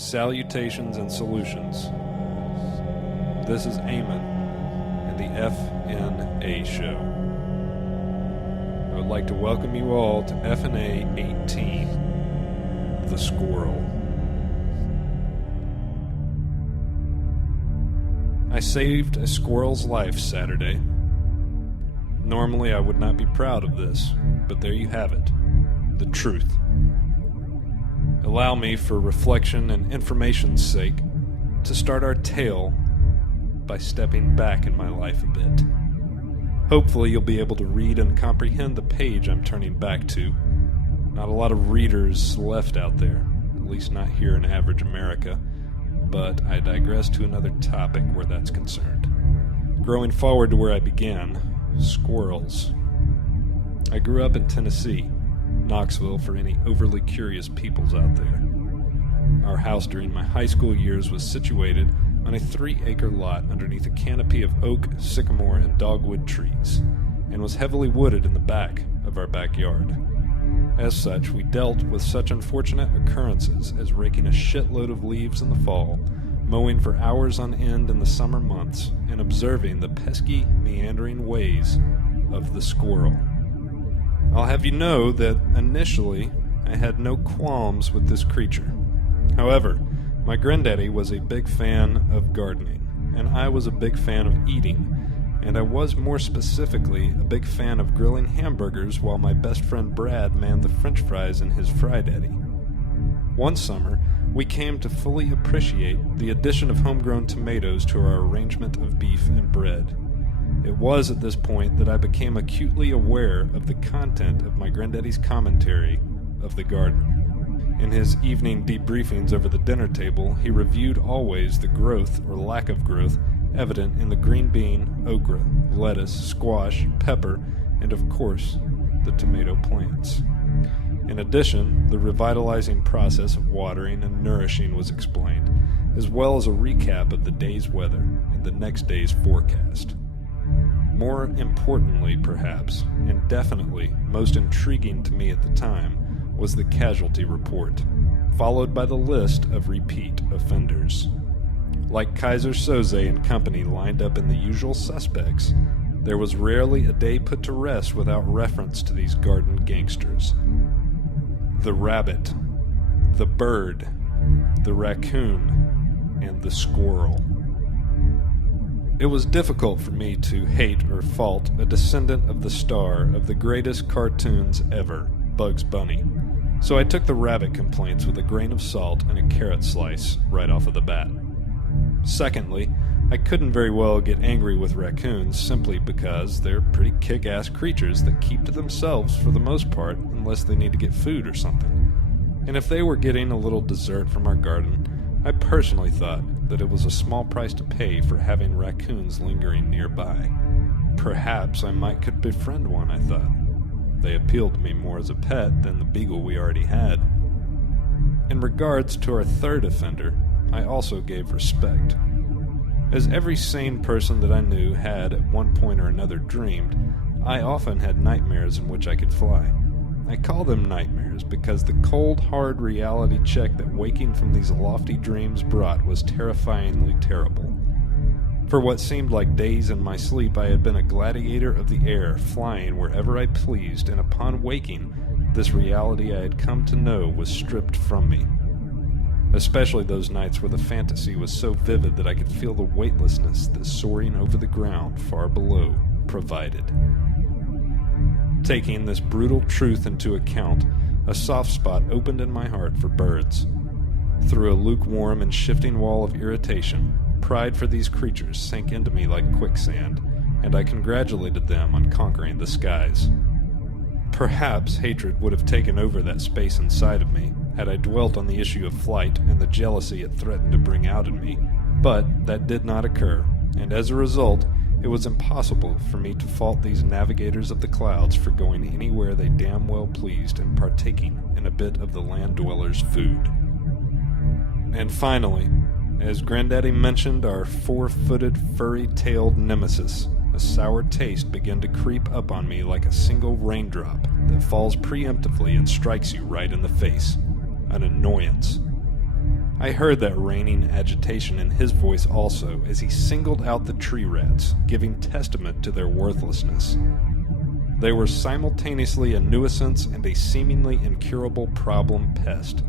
Salutations and solutions. This is Eamonn and the FNA Show. I would like to welcome you all to fna18-the Squirrel. I saved a squirrel's life Saturday. Normally I would not be proud of this, but there you have it, the truth. Allow me, for reflection and information's sake, to start our tale by stepping back in my life a bit. Hopefully you'll be able to read and comprehend the page I'm turning back to. Not a lot of readers left out there, at least not here in average America, but I digress to another topic where that's concerned. Growing forward to where I began, squirrels. I grew up in Tennessee, Knoxville for any overly curious peoples out there. Our house during my high school years was situated on a 3-acre lot underneath a canopy of oak, sycamore, and dogwood trees, and was heavily wooded in the back of our backyard. As such, we dealt with such unfortunate occurrences as raking a shitload of leaves in the fall, mowing for hours on end in the summer months, and observing the pesky, meandering ways of the squirrel. I'll have you know that initially I had no qualms with this creature. However, my granddaddy was a big fan of gardening, and I was a big fan of eating, and I was more specifically a big fan of grilling hamburgers while my best friend Brad manned the french fries in his Fry Daddy. One summer, we came to fully appreciate the addition of homegrown tomatoes to our arrangement of beef and bread. It was at this point that I became acutely aware of the content of my granddaddy's commentary of the garden. In his evening debriefings over the dinner table, he reviewed always the growth or lack of growth evident in the green bean, okra, lettuce, squash, pepper, and of course, the tomato plants. In addition, the revitalizing process of watering and nourishing was explained, as well as a recap of the day's weather and the next day's forecast. More importantly, perhaps, and definitely most intriguing to me at the time, was the casualty report, followed by the list of repeat offenders. Like Kaiser Soze and company lined up in the usual suspects, there was rarely a day put to rest without reference to these garden gangsters. The rabbit, the bird, the raccoon, and the squirrel. It was difficult for me to hate or fault a descendant of the star of the greatest cartoons ever, Bugs Bunny, so I took the rabbit complaints with a grain of salt and a carrot slice right off of the bat. Secondly, I couldn't very well get angry with raccoons simply because they're pretty kick-ass creatures that keep to themselves for the most part unless they need to get food or something. And if they were getting a little dessert from our garden, I personally thought that it was a small price to pay for having raccoons lingering nearby. Perhaps I could befriend one, I thought. They appealed to me more as a pet than the beagle we already had. In regards to our third offender, I also gave respect. As every sane person that I knew had at one point or another dreamed, I often had nightmares in which I could fly. I call them nightmares because the cold, hard reality check that waking from these lofty dreams brought was terrifyingly terrible. For what seemed like days in my sleep, I had been a gladiator of the air, flying wherever I pleased, and upon waking, this reality I had come to know was stripped from me. Especially those nights where the fantasy was so vivid that I could feel the weightlessness that soaring over the ground far below provided. Taking this brutal truth into account, a soft spot opened in my heart for birds. Through a lukewarm and shifting wall of irritation, pride for these creatures sank into me like quicksand, and I congratulated them on conquering the skies. Perhaps hatred would have taken over that space inside of me had I dwelt on the issue of flight and the jealousy it threatened to bring out in me, but that did not occur, and as a result, it was impossible for me to fault these navigators of the clouds for going anywhere they damn well pleased and partaking in a bit of the land dwellers' food. And finally, as Granddaddy mentioned our 4-footed, furry-tailed nemesis, a sour taste began to creep up on me like a single raindrop that falls preemptively and strikes you right in the face. An annoyance. I heard that reigning agitation in his voice also as he singled out the tree rats, giving testament to their worthlessness. They were simultaneously a nuisance and a seemingly incurable problem pest.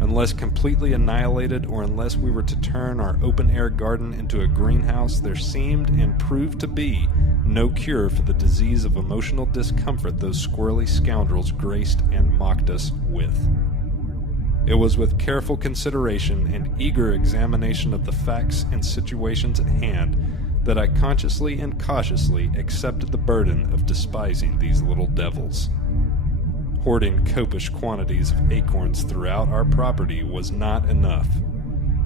Unless completely annihilated, or unless we were to turn our open-air garden into a greenhouse, there seemed and proved to be no cure for the disease of emotional discomfort those squirrely scoundrels graced and mocked us with. It was with careful consideration and eager examination of the facts and situations at hand that I consciously and cautiously accepted the burden of despising these little devils. Hoarding copious quantities of acorns throughout our property was not enough.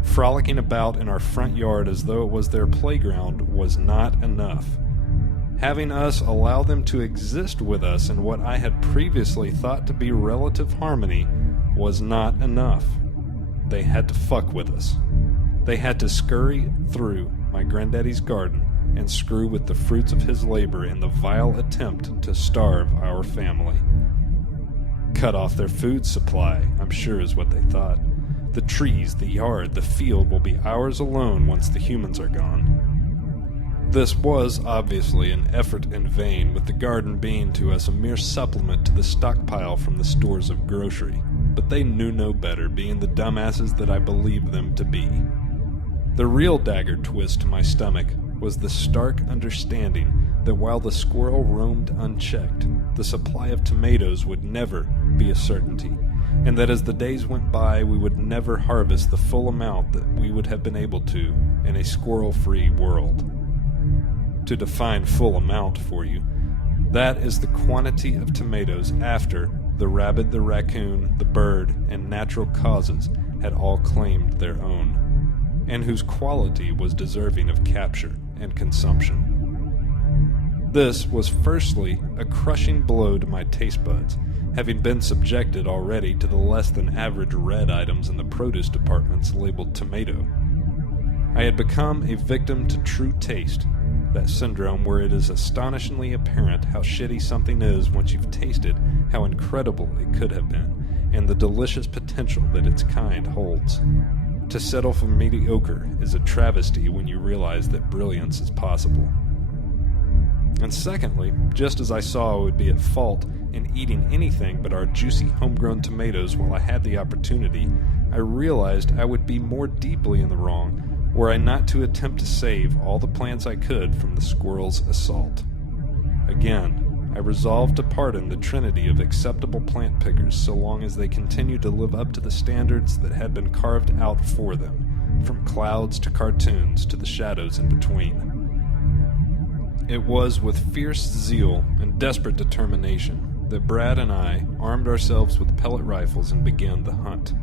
Frolicking about in our front yard as though it was their playground was not enough. Having us allow them to exist with us in what I had previously thought to be relative harmony was not enough. They had to fuck with us. They had to scurry through my granddaddy's garden and screw with the fruits of his labor in the vile attempt to starve our family. Cut off their food supply, I'm sure is what they thought. The trees, the yard, the field will be ours alone once the humans are gone. This was obviously an effort in vain, with the garden being to us a mere supplement to the stockpile from the stores of grocery. But they knew no better, being the dumbasses that I believed them to be. The real dagger twist to my stomach was the stark understanding that while the squirrel roamed unchecked, the supply of tomatoes would never be a certainty, and that as the days went by we would never harvest the full amount that we would have been able to in a squirrel-free world. To define full amount for you, that is the quantity of tomatoes after the rabbit, the raccoon, the bird, and natural causes had all claimed their own, and whose quality was deserving of capture and consumption. This was firstly a crushing blow to my taste buds, having been subjected already to the less than average red items in the produce departments labeled tomato. I had become a victim to true taste, that syndrome where it is astonishingly apparent how shitty something is once you've tasted how incredible it could have been, and the delicious potential that its kind holds. To settle for mediocre is a travesty when you realize that brilliance is possible. And secondly, just as I saw I would be at fault in eating anything but our juicy homegrown tomatoes while I had the opportunity, I realized I would be more deeply in the wrong were I not to attempt to save all the plants I could from the squirrel's assault. Again, I resolved to pardon the trinity of acceptable plant pickers so long as they continued to live up to the standards that had been carved out for them, from clouds to cartoons to the shadows in between. It was with fierce zeal and desperate determination that Brad and I armed ourselves with pellet rifles and began the hunt.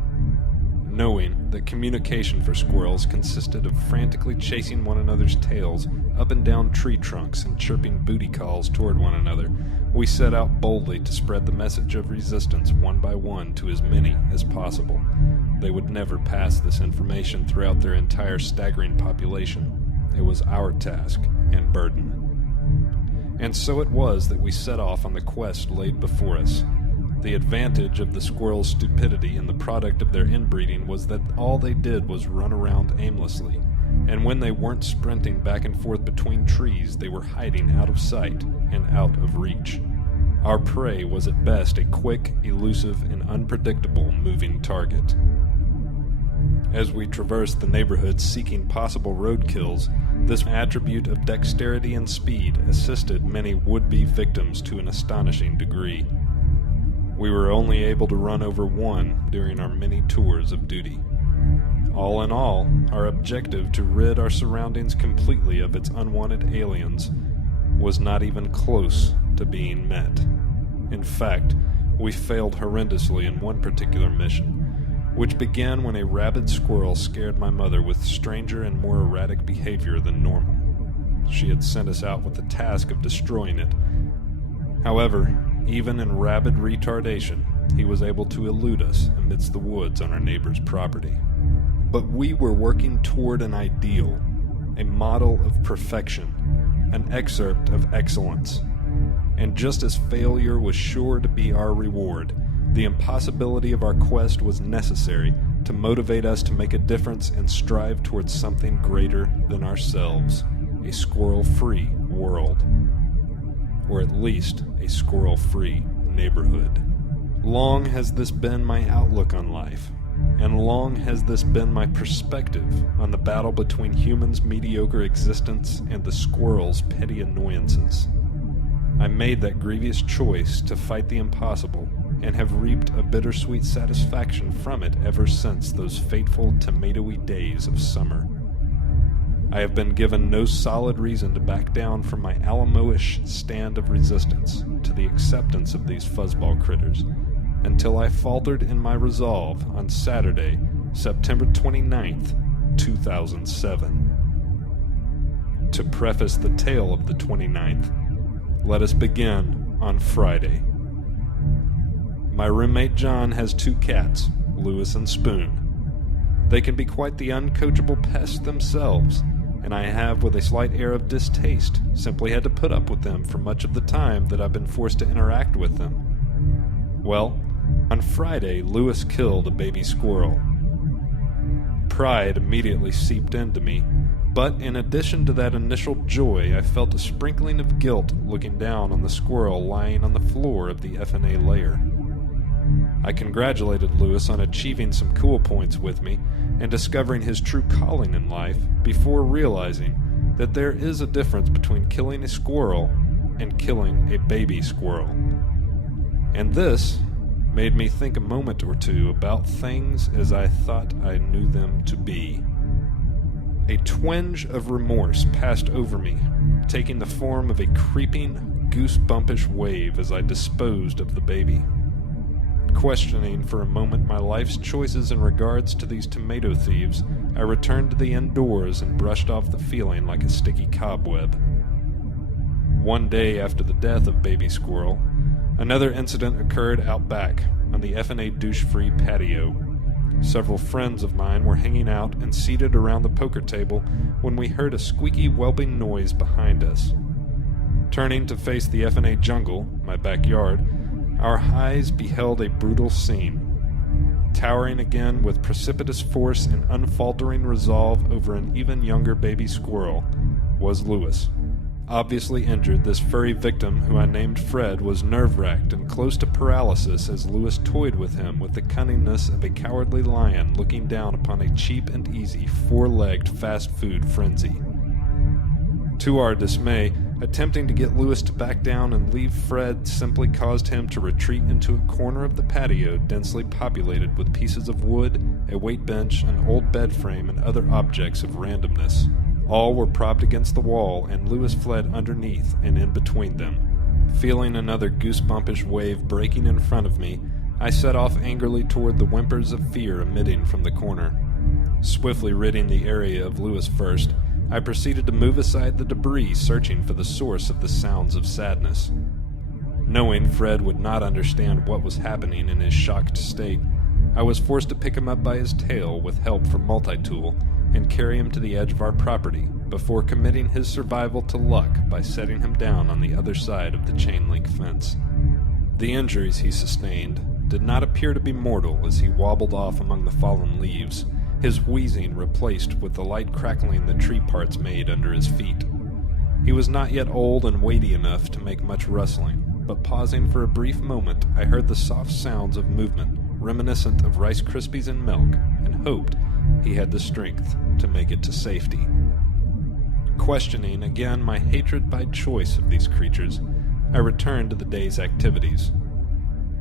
Knowing that communication for squirrels consisted of frantically chasing one another's tails up and down tree trunks and chirping booty calls toward one another, we set out boldly to spread the message of resistance one by one to as many as possible. They would never pass this information throughout their entire staggering population. It was our task and burden. And so it was that we set off on the quest laid before us. The advantage of the squirrel's stupidity and the product of their inbreeding was that all they did was run around aimlessly, and when they weren't sprinting back and forth between trees, they were hiding out of sight and out of reach. Our prey was at best a quick, elusive, and unpredictable moving target. As we traversed the neighborhood seeking possible roadkills, this attribute of dexterity and speed assisted many would-be victims to an astonishing degree. We were only able to run over one during our many tours of duty. All in all, our objective to rid our surroundings completely of its unwanted aliens was not even close to being met. In fact, we failed horrendously in one particular mission, which began when a rabid squirrel scared my mother with stranger and more erratic behavior than normal. She had sent us out with the task of destroying it. However, even in rabid retardation, he was able to elude us amidst the woods on our neighbor's property. But we were working toward an ideal, a model of perfection, an excerpt of excellence. And just as failure was sure to be our reward, the impossibility of our quest was necessary to motivate us to make a difference and strive towards something greater than ourselves, a squirrel-free world, or at least a squirrel-free neighborhood. Long has this been my outlook on life, and long has this been my perspective on the battle between humans' mediocre existence and the squirrel's petty annoyances. I made that grievous choice to fight the impossible, and have reaped a bittersweet satisfaction from it ever since those fateful tomatoey days of summer. I have been given no solid reason to back down from my Alamo-ish stand of resistance to the acceptance of these fuzzball critters, until I faltered in my resolve on Saturday, September 29th, 2007. To preface the tale of the 29th, let us begin on Friday. My roommate John has 2 cats, Lewis and Spoon. They can be quite the uncoachable pests themselves, and I have, with a slight air of distaste, simply had to put up with them for much of the time that I've been forced to interact with them. Well, on Friday, Lewis killed a baby squirrel. Pride immediately seeped into me, but in addition to that initial joy, I felt a sprinkling of guilt looking down on the squirrel lying on the floor of the FNA lair. I congratulated Lewis on achieving some cool points with me and discovering his true calling in life before realizing that there is a difference between killing a squirrel and killing a baby squirrel. And this made me think a moment or two about things as I thought I knew them to be. A twinge of remorse passed over me, taking the form of a creeping, goosebumpish wave as I disposed of the baby. Questioning for a moment my life's choices in regards to these tomato thieves, I returned to the indoors and brushed off the feeling like a sticky cobweb. One day after the death of baby squirrel, another incident occurred out back on the FNA douche-free patio. Several friends of mine were hanging out and seated around the poker table when we heard a squeaky, whelping noise behind us. Turning to face the FNA jungle, my backyard, our eyes beheld a brutal scene. Towering again with precipitous force and unfaltering resolve over an even younger baby squirrel was Lewis. Obviously injured, this furry victim, who I named Fred, was nerve-wracked and close to paralysis as Lewis toyed with him with the cunningness of a cowardly lion looking down upon a cheap and easy 4-legged fast food frenzy. To our dismay, attempting to get Lewis to back down and leave Fred simply caused him to retreat into a corner of the patio densely populated with pieces of wood, a weight bench, an old bed frame, and other objects of randomness. All were propped against the wall, and Lewis fled underneath and in between them. Feeling another goosebumpish wave breaking in front of me, I set off angrily toward the whimpers of fear emitting from the corner. Swiftly ridding the area of Lewis first, I proceeded to move aside the debris, searching for the source of the sounds of sadness. Knowing Fred would not understand what was happening in his shocked state, I was forced to pick him up by his tail with help from Multi-Tool and carry him to the edge of our property before committing his survival to luck by setting him down on the other side of the chain-link fence. The injuries he sustained did not appear to be mortal as he wobbled off among the fallen leaves, his wheezing replaced with the light crackling the tree parts made under his feet. He was not yet old and weighty enough to make much rustling, but pausing for a brief moment, I heard the soft sounds of movement, reminiscent of Rice Krispies and milk, and hoped he had the strength to make it to safety. Questioning again my hatred by choice of these creatures, I returned to the day's activities.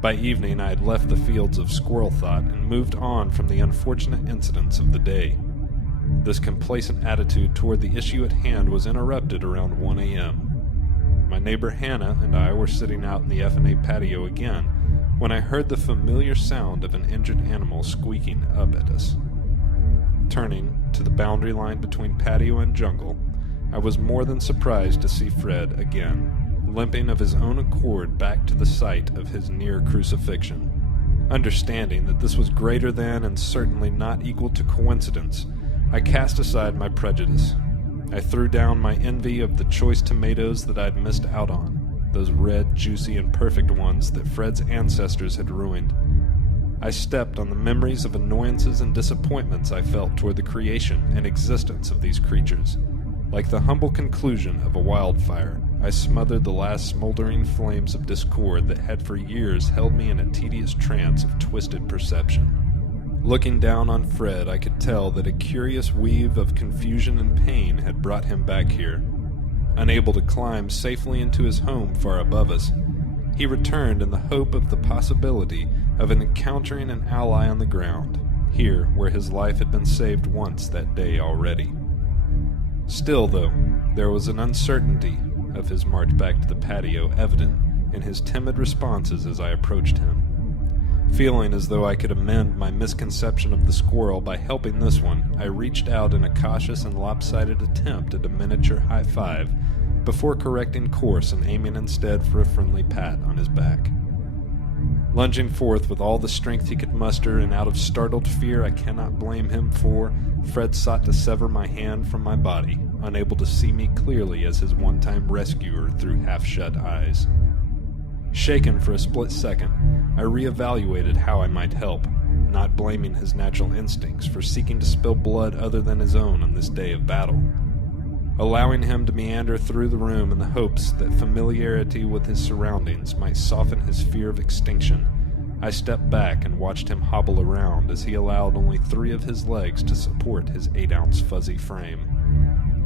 By evening, I had left the fields of squirrel thought and moved on from the unfortunate incidents of the day. This complacent attitude toward the issue at hand was interrupted around 1 a.m. My neighbor Hannah and I were sitting out in the FNA patio again when I heard the familiar sound of an injured animal squeaking up at us. Turning to the boundary line between patio and jungle, I was more than surprised to see Fred again, limping of his own accord back to the site of his near crucifixion. Understanding that this was greater than and certainly not equal to coincidence, I cast aside my prejudice. I threw down my envy of the choice tomatoes that I'd missed out on, those red, juicy, and perfect ones that Fred's ancestors had ruined. I stepped on the memories of annoyances and disappointments I felt toward the creation and existence of these creatures. Like the humble conclusion of a wildfire, I smothered the last smoldering flames of discord that had for years held me in a tedious trance of twisted perception. Looking down on Fred, I could tell that a curious weave of confusion and pain had brought him back here. Unable to climb safely into his home far above us, he returned in the hope of the possibility of encountering an ally on the ground, here where his life had been saved once that day already. Still, though, there was an uncertainty of his march back to the patio evident in his timid responses as I approached him. Feeling as though I could amend my misconception of the squirrel by helping this one, I reached out in a cautious and lopsided attempt at a miniature high five before correcting course and aiming instead for a friendly pat on his back. Lunging forth with all the strength he could muster, and out of startled fear I cannot blame him for, Fred sought to sever my hand from my body, unable to see me clearly as his one-time rescuer through half-shut eyes. Shaken for a split second, I reevaluated how I might help, not blaming his natural instincts for seeking to spill blood other than his own on this day of battle. Allowing him to meander through the room in the hopes that familiarity with his surroundings might soften his fear of extinction, I stepped back and watched him hobble around as he allowed only 3 of his legs to support his 8-ounce fuzzy frame.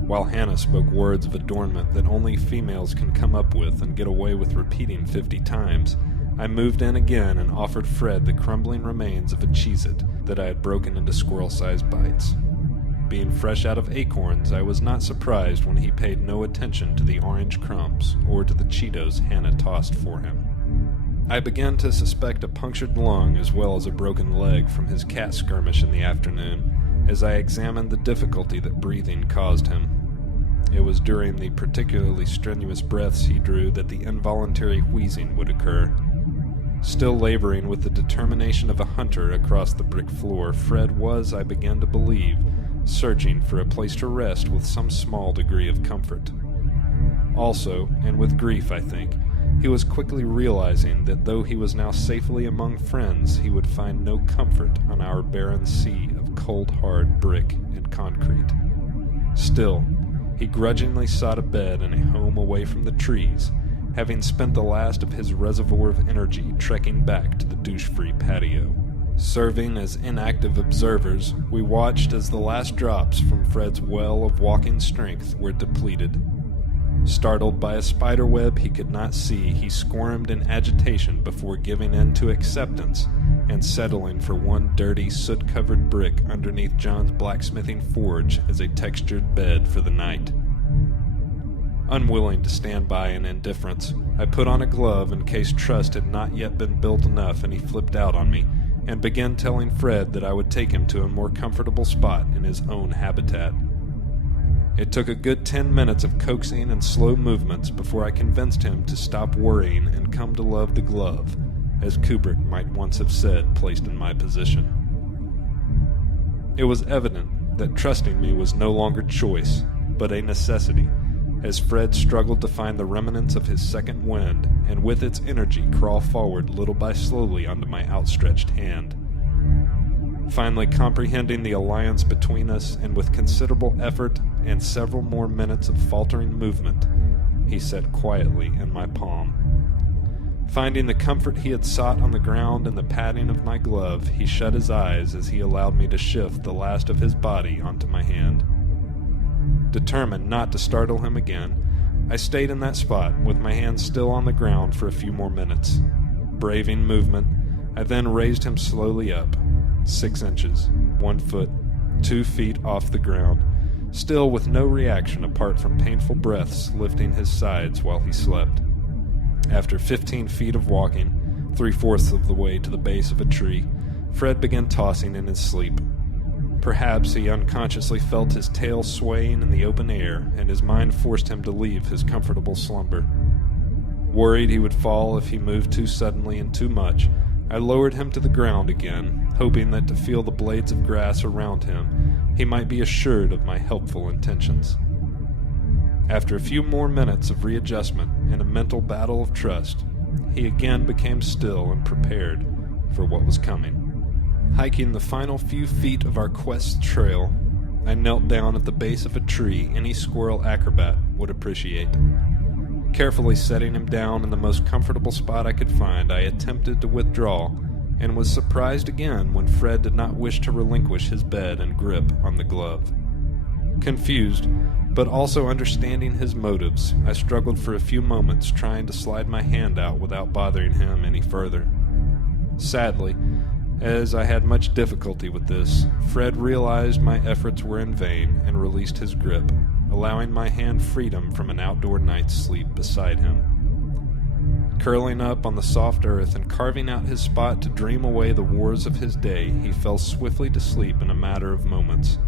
While Hannah spoke words of adornment that only females can come up with and get away with repeating 50 times, I moved in again and offered Fred the crumbling remains of a Cheez-It that I had broken into squirrel-sized bites. Being fresh out of acorns, I was not surprised when he paid no attention to the orange crumbs or to the Cheetos Hannah tossed for him. I began to suspect a punctured lung as well as a broken leg from his cat skirmish in the afternoon as I examined the difficulty that breathing caused him. It was during the particularly strenuous breaths he drew that the involuntary wheezing would occur. Still laboring with the determination of a hunter across the brick floor, Fred was, I began to believe, searching for a place to rest with some small degree of comfort. Also, and with grief I think, he was quickly realizing that though he was now safely among friends, he would find no comfort on our barren sea of cold hard brick and concrete. Still, he grudgingly sought a bed and a home away from the trees, having spent the last of his reservoir of energy trekking back to the douche-free patio. Serving as inactive observers, we watched as the last drops from Fred's well of walking strength were depleted. Startled by a spiderweb he could not see, he squirmed in agitation before giving in to acceptance and settling for one dirty, soot-covered brick underneath John's blacksmithing forge as a textured bed for the night. Unwilling to stand by in indifference, I put on a glove in case trust had not yet been built enough and he flipped out on me, and began telling Fred that I would take him to a more comfortable spot in his own habitat. It took a good 10 minutes of coaxing and slow movements before I convinced him to stop worrying and come to love the glove, as Kubrick might once have said placed in my position. It was evident that trusting me was no longer choice, but a necessity, as Fred struggled to find the remnants of his second wind and with its energy crawl forward little by slowly onto my outstretched hand. Finally comprehending the alliance between us, and with considerable effort and several more minutes of faltering movement, he sat quietly in my palm. Finding the comfort he had sought on the ground in the padding of my glove, he shut his eyes as he allowed me to shift the last of his body onto my hand. Determined not to startle him again, I stayed in that spot with my hand still on the ground for a few more minutes. Braving movement, I then raised him slowly up, 6 inches, 1 foot, 2 feet off the ground, still with no reaction apart from painful breaths lifting his sides while he slept. After 15 feet of walking, 3/4 of the way to the base of a tree, Fred began tossing in his sleep. Perhaps he unconsciously felt his tail swaying in the open air, and his mind forced him to leave his comfortable slumber. Worried he would fall if he moved too suddenly and too much, I lowered him to the ground again, hoping that to feel the blades of grass around him, he might be assured of my helpful intentions. After a few more minutes of readjustment and a mental battle of trust, he again became still and prepared for what was coming. Hiking the final few feet of our quest trail, I knelt down at the base of a tree any squirrel acrobat would appreciate. Carefully setting him down in the most comfortable spot I could find, I attempted to withdraw, and was surprised again when Fred did not wish to relinquish his bed and grip on the glove. Confused, but also understanding his motives, I struggled for a few moments trying to slide my hand out without bothering him any further. Sadly, as I had much difficulty with this, Fred realized my efforts were in vain and released his grip, allowing my hand freedom from an outdoor night's sleep beside him. Curling up on the soft earth and carving out his spot to dream away the wars of his day, he fell swiftly to sleep in a matter of moments,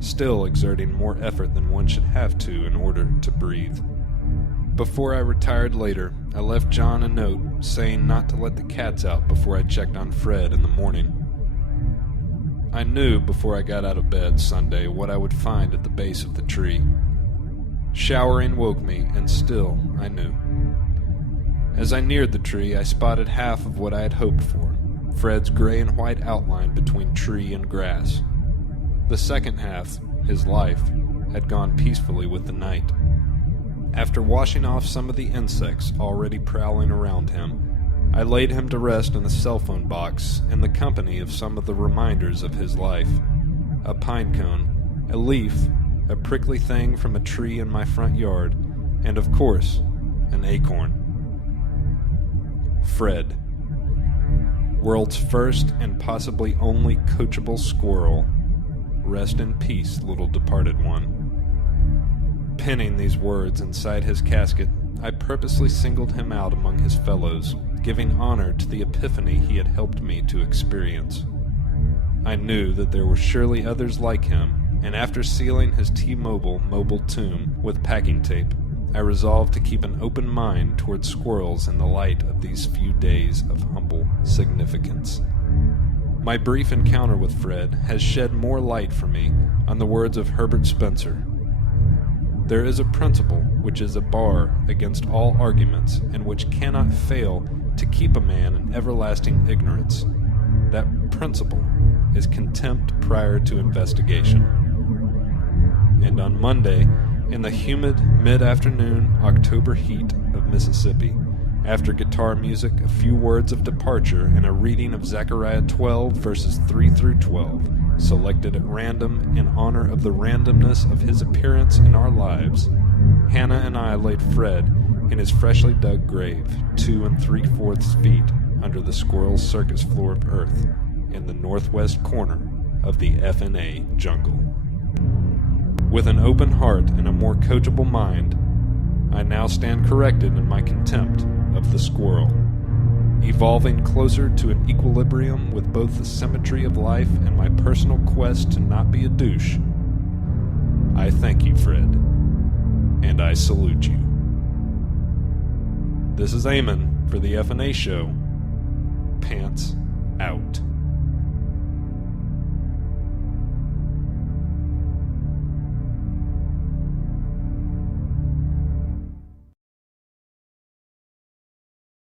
still exerting more effort than one should have to in order to breathe. Before I retired later, I left John a note saying not to let the cats out before I checked on Fred in the morning. I knew before I got out of bed Sunday what I would find at the base of the tree. Showering woke me, and still I knew. As I neared the tree, I spotted half of what I had hoped for, Fred's gray and white outline between tree and grass. The second half, his life, had gone peacefully with the night. After washing off some of the insects already prowling around him, I laid him to rest in a cell phone box in the company of some of the reminders of his life. A pine cone, a leaf, a prickly thing from a tree in my front yard, and of course, an acorn. Fred. World's first and possibly only coachable squirrel. Rest in peace, little departed one. Penning these words inside his casket, I purposely singled him out among his fellows, giving honor to the epiphany he had helped me to experience. I knew that there were surely others like him, and after sealing his T-Mobile mobile tomb with packing tape, I resolved to keep an open mind toward squirrels in the light of these few days of humble significance. My brief encounter with Fred has shed more light for me on the words of Herbert Spencer. There is a principle which is a bar against all arguments and which cannot fail to keep a man in everlasting ignorance. That principle is contempt prior to investigation. And on Monday, in the humid mid-afternoon October heat of Mississippi, after guitar music, a few words of departure, and a reading of Zechariah 12 verses 3 through 12, selected at random in honor of the randomness of his appearance in our lives, Hannah and I laid Fred in his freshly dug grave, 2 3/4 feet under the squirrel circus floor of earth, in the northwest corner of the FNA jungle. With an open heart and a more coachable mind, I now stand corrected in my contempt of the squirrel, evolving closer to an equilibrium with both the symmetry of life and my personal quest to not be a douche. I thank you, Fred, and I salute you. This is Eamonn for the FNA Show. Pants out.